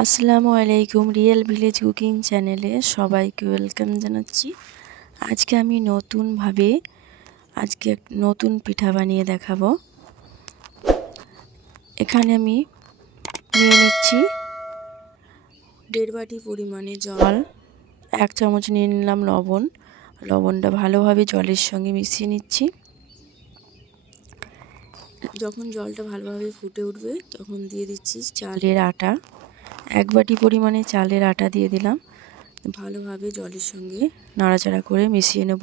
আসসালামু আলাইকুম real village cooking চ্যানেলে সবাইকে ওয়েলকাম জানাচ্ছি। আজকে আমি নতুনভাবে আজকে এক নতুন পিঠা বানিয়ে দেখাবো। এখানে আমি নিয়ে নিচ্ছি দেড় বাটি পরিমাণে জল, এক চামচ নিয়ে নিলাম লবণ। লবণটা ভালোভাবে জলের সঙ্গে মিশিয়ে নিচ্ছি। যখন জলটা ভালোভাবে ফুটে উঠবে তখন দিয়ে দিচ্ছি চালের আটা। এক বাটি পরিমাণে চালের আটা দিয়ে দিলাম। ভালোভাবে জলের সঙ্গে নাড়াচাড়া করে মিশিয়ে নেব।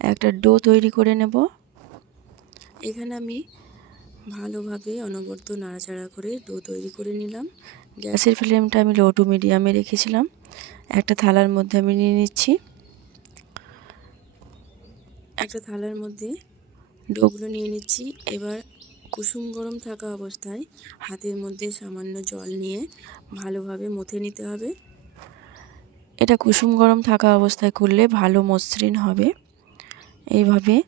একটা ডো তৈরি করে নেব। এখানে আমি ভালোভাবে অনবরত নাড়াচাড়া করে ডো তৈরি করে নিলাম। গ্যাসের ফ্লেমটা আমি লো টু মিডিয়ামে রেখেছিলাম। একটা থালার মধ্যে আমি নিয়ে নিচ্ছি। একটা থালার মধ্যে ডোগুলো নিয়ে নিচ্ছি। এবার কুসুম গরম থাকা অবস্থায় হাতের মধ্যে সামান্য জল নিয়ে ভালোভাবে মথে নিতে হবে। এটা কুসুম গরম থাকা অবস্থায় করলে ভালো মসৃণ হবে। এইভাবে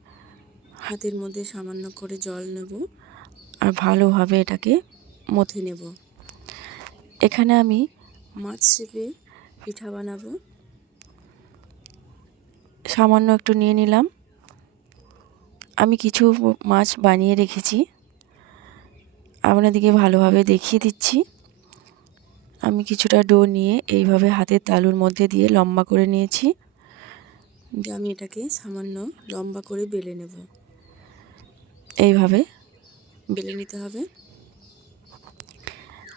হাতের মধ্যে সামান্য করে জল নেব আর ভালোভাবে এটাকে মথে নেব। এখানে আমি মাছ চেপে পিঠা বানাবো। সামান্য একটু নিয়ে নিলাম। আমি কিছু মাছ বানিয়ে রেখেছি। আপনাদেরকে ভালোভাবে দেখিয়ে দিচ্ছি। আমি কিছুটা ডো নিয়ে এইভাবে হাতের তালুর মধ্যে দিয়ে লম্বা করে নিয়েছি। দিয়ে আমি এটাকে সামান্য লম্বা করে বেলে নেব। এইভাবে বেলে নিতে হবে।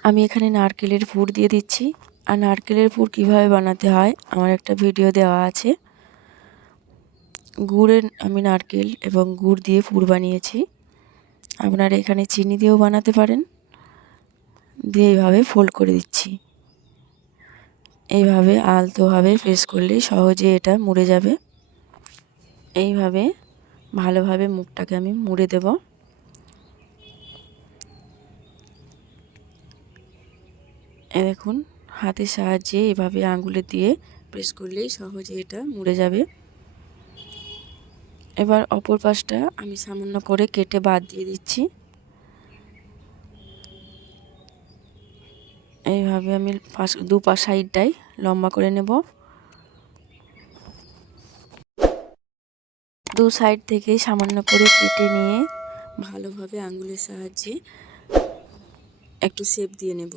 আমি এখানে নারকেলের পুর দিয়ে দিচ্ছি। আর নারকেলের পুর কীভাবে বানাতে হয় আমার একটা ভিডিও দেওয়া আছে। গুড়ের আমি নারকেল এবং গুড় দিয়ে পুর বানিয়েছি। আপনারা এখানে চিনি দিয়েও বানাতে পারেন। দিয়ে এইভাবে ফোল্ড করে দিচ্ছি। এইভাবে আলতোভাবে প্রেস করলে সহজে এটা মুড়ে যাবে। এইভাবে ভালোভাবে মুখটাকে আমি মুড়ে দেব। দেখুন, হাতের সাহায্যে এভাবে আঙুলে দিয়ে প্রেস করলেই সহজে এটা মুড়ে যাবে। এবার অপর পাশটা আমি সামান্য করে কেটে বাদ দিয়ে দিচ্ছি। এইভাবে আমি পাশ দু পাশ সাইডটাই লম্বা করে নেব। দু সাইড থেকে সামান্য করে কেটে নিয়ে ভালোভাবে আঙ্গুলের সাহায্যে একটু শেপ দিয়ে নেব।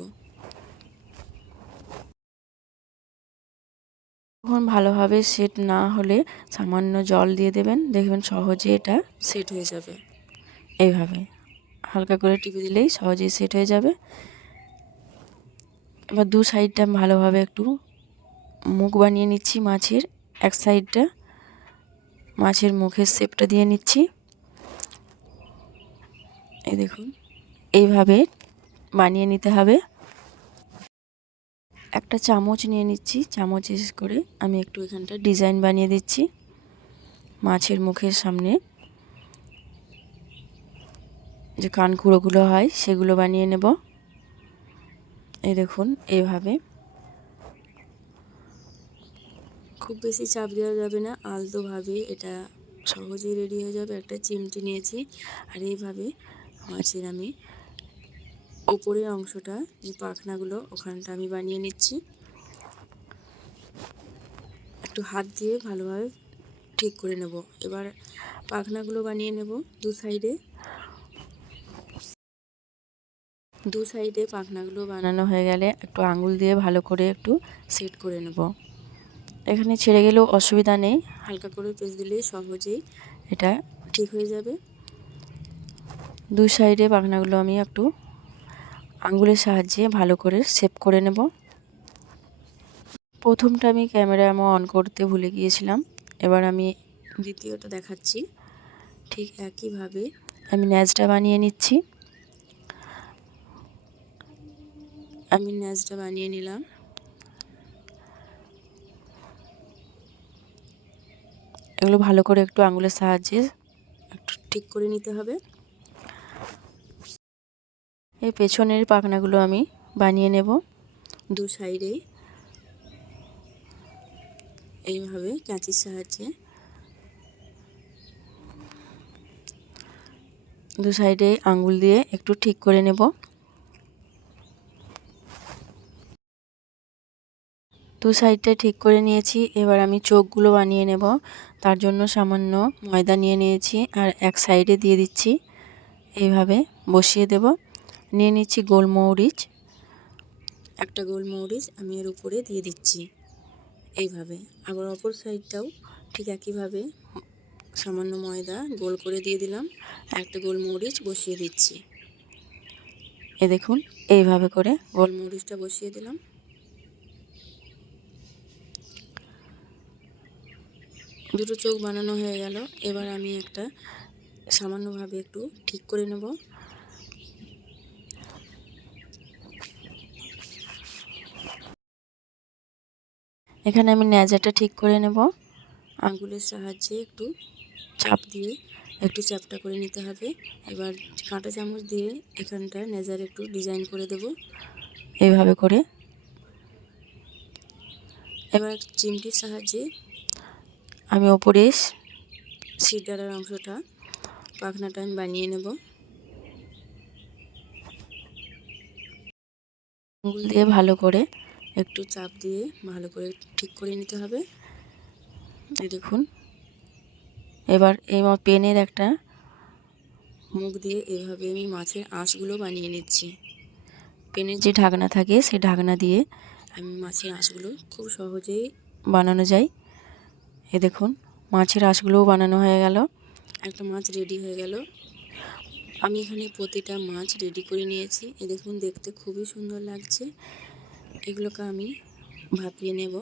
তখন ভালোভাবে সেট না হলে সামান্য জল দিয়ে দেবেন। দেখবেন সহজে এটা সেট হয়ে যাবে। এইভাবে হালকা করে টিপে দিলেই সহজেই সেট হয়ে যাবে। এবার দু সাইডটা ভালোভাবে একটু মুখ বানিয়ে নিচ্ছি মাছের। এক সাইডটা মাছের মুখের শেপটা দিয়ে নিচ্ছি। এই দেখুন, এইভাবে বানিয়ে নিতে হবে। একটা চামচ নিয়ে নিচ্ছি, চামচ এস করে আমি একটু এখানটা ডিজাইন বানিয়ে দিচ্ছি মাছের মুখের সামনে। যে কানকুড়োগুলো হয়, সেগুলো বানিয়ে নেব। এই দেখুন, এইভাবে। খুব বেশি চাপ দেওয়া যাবে না, আলতোভাবে এটা সহজেই রেডি হয়ে যাবে। একটা চিমটি নিয়েছি, আর এইভাবে মাছের আমি ওপরের অংশটা, যে পাখনাগুলো, ওখানটা আমি বানিয়ে নিচ্ছি। একটু হাত দিয়ে ভালোভাবে ঠিক করে নেব। এবার পাখনাগুলো বানিয়ে নেব দু সাইডে। দু সাইডে পাখনাগুলো বানানো হয়ে গেলে একটু আঙুল দিয়ে ভালো করে একটু সেট করে নেব। এখানে ছেড়ে গেলেও অসুবিধা নেই, হালকা করে পেঁচ দিলে সহজেই এটা ঠিক হয়ে যাবে। দু সাইডে পাখনাগুলো আমি একটু আঙ্গুলের সাহায্যে ভালো করে সেভ করে নেব। প্রথমটা আমি ক্যামেরা আমি অন করতে ভুলে গিয়েছিলাম। এবার আমি দ্বিতীয়টা দেখাচ্ছি। ঠিক একইভাবে আমি ন্যাজটা বানিয়ে নিচ্ছি। আমি ন্যাজটা বানিয়ে নিলাম। এগুলো ভালো করে একটু আঙুলের সাহায্যে একটু ঠিক করে নিতে হবে। এই পেছনের পাখনাগুলো আমি বানিয়ে নেব। দু সাইডে এইভাবে কাঁচির সাহায্যে। দু সাইডে আঙ্গুল দিয়ে একটু ঠিক করে নেব। দু সাইডটা ঠিক করে নিয়েছি, এবার আমি চোখগুলো বানিয়ে নেব। তার জন্য সামান্য ময়দা নিয়ে নিয়েছি আর এক সাইডে দিয়ে দিচ্ছি। এইভাবে বসিয়ে দেব। নিয়ে নিচ্ছি গোলমরিচ। একটা গোলমরিচ আমি এর উপরে দিয়ে দিচ্ছি এইভাবে। আবার অপর সাইডটাও ঠিক একইভাবে সামান্য ময়দা গোল করে দিয়ে দিলাম। একটা গোলমরিচ বসিয়ে দিচ্ছি। এ দেখুন এইভাবে করে গোলমরিচটা বসিয়ে দিলাম। দুটো চোখ বানানো হয়ে গেল। এবার আমি একটা সামান্যভাবে একটু ঠিক করে নেব। এখানে আমি ন্যাজাটা ঠিক করে নেব। আঙ্গুলের সাহায্যে একটু চাপ দিয়ে একটু চ্যাপটা করে নিতে হবে। এবার কাঁটা চামচ দিয়ে এখানটা নেজার একটু ডিজাইন করে দেব। এইভাবে করে। এবার চিমটির সাহায্যে আমি ওপরে সিডারের অংশটা, পাখনাটা আমি বানিয়ে নেব। আঙুল দিয়ে ভালো করে একটু চাপ দিয়ে ভালো করে ঠিক করে নিতে হবে। এই দেখুন। এবার এই পেনের একটা মুখ দিয়ে এভাবে আমি মাছের আঁশগুলো বানিয়ে নিচ্ছি। পেনের যে ঢাকনা থাকে, সেই ঢাকনা দিয়ে আমি মাছের আঁশগুলো খুব সহজেই বানানো যায়। এ দেখুন, মাছের আঁশগুলোও বানানো হয়ে গেল। একটা মাছ রেডি হয়ে গেল। আমি এখানে প্রতিটা মাছ রেডি করে নিয়েছি। এ দেখুন, দেখতে খুবই সুন্দর লাগছে। এগুলোকে আমি ভাপিয়ে নেব।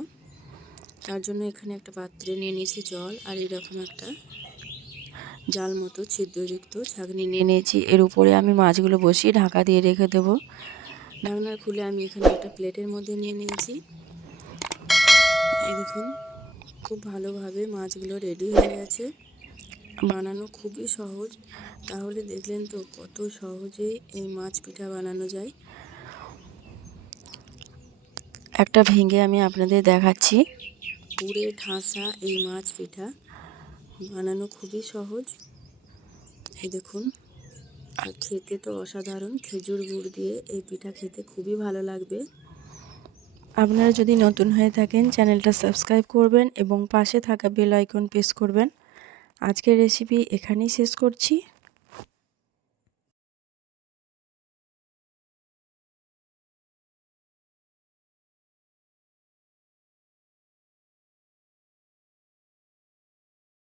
তার জন্য এখানে একটা পাত্রে নিয়ে নিয়েছি জল আর এরকম একটা জাল মতো ছিদ্রযুক্ত ছাঁকনি নিয়ে নিয়েছি। এর উপরে আমি মাছগুলো বসিয়ে ঢাকা দিয়ে রেখে দেব। ঢাকনা খুলে আমি এখানে একটা প্লেটের মধ্যে নিয়ে নিয়েছি। এই দেখুন, খুব ভালোভাবে মাছগুলো রেডি হয়ে গেছে। বানানো খুবই সহজ। তাহলে দেখলেন তো কত সহজেই এই মাছ পিঠা বানানো যায়। একটা ভেঙে আমি আপনাদের দেখাচ্ছি। পুরে ঠাসা এই মাছ পিঠা বানানো খুবই সহজ। এই দেখুন। আর খেতে তো অসাধারণ। খেজুর গুড় দিয়ে এই পিঠা খেতে খুবই ভালো লাগবে। আপনারা যদি নতুন হয়ে থাকেন চ্যানেলটা সাবস্ক্রাইব করবেন এবং পাশে থাকা বেল আইকন প্রেস করবেন। আজকের রেসিপি এখানেই শেষ করছি।